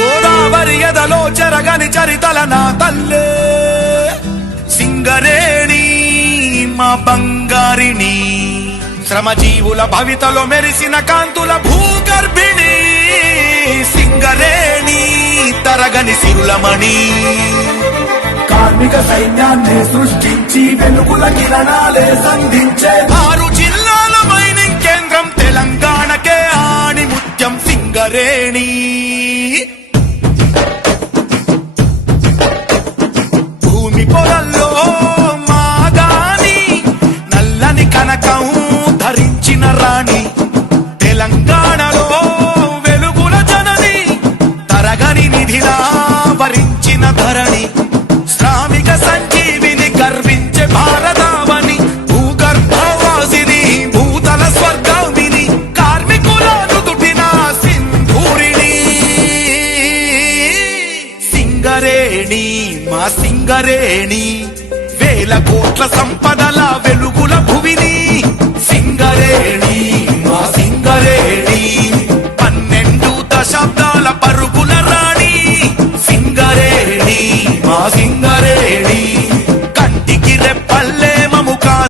గోదావరి ఎదలో చెరగని చరితల నా తల్లే సింగరేణి మా బంగారిని శ్రమజీవుల భవితలో మెరిసిన కాంతుల భూగర్భిణి సింగరేణి తరగని సిరులమణి కార్మిక సైన్యాన్ని సృష్టించి వెలుగుల కిరణాలే సంధించే 6 జిల్లాల మైనింగ్ కేంద్రం తెలంగాణకే ఆణిముత్యం సింగరేణి భూమి పొరల్లో మాగాని నల్లని కనకం ధరించిన రాణి తెలంగాణలో వెలుగుల జనని తరగని నిధిలా వరించిన ధరణి శ్రామిక సంజీవిని గర్వించే భారతావని భూగర్భవాసిని భూతల స్వర్గామిని కార్మికులను తుటిన సింధూరిణి సింగరేణి మా సింగరేణి వేల కోట్ల సంపదల వెలుగుల భువిని సింగరేణి మా సింగరేణి 12 దశాబ్దాల పరుగుల రాణి సింగరేణి మా